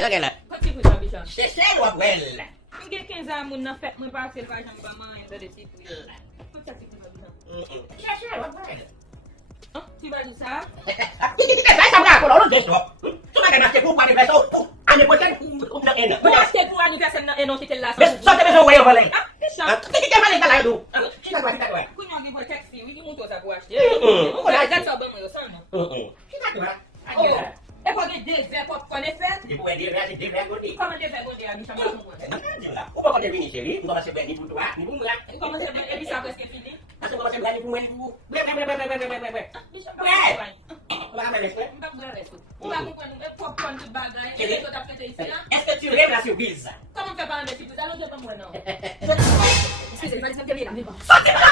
là đó kìa là. Kwa ti pou sa bichon? C'est l'autre well. Mwen gen 15 an moun nan fèt mwen pase l pa jan ba man yon de ti pou yon. Kwa ti pou sa bichon? C'est l'autre well. Ti ba di sa? Cái sao ra của nó dễ được. Chúng ta cần là sẽ phụ qua đi về sau. Anh em quên cái cũng được em nữa. Mwen aske pou aniversen nan enon ki tel la sa. Mais ça c'est besoin over là. Bichon? Cái mà lại đủ. Kita gua kita gua. Kwen yon gen pou taxi, wiki moun to sa pou achete. Mwen Mwen la la dat sa ban mwen yo san nou. Kita gua. Oh, e pou gen dezè popcorn e fèt? Di pou dire rasi di rasi di. Koman dezè gonde a bichon mwen mwen? Ou pas quand vini chérie, nous va se faire ni pour toi, ni pour moi. Koman se ben e bisa preske fini? Parce que nous va se faire ni pour moi ni pour. Bref. Bichon mwen mwen. On va faire respect. Mwen mwen resto. Mwen mwen mwen popcorn di bagay. E to ta fète isi la? Est-ce que tu rêves la surprise? Koman fè pa an de si tout? Alon jè pa mwen nan. Excusez, il fallait se me la. Sortez là!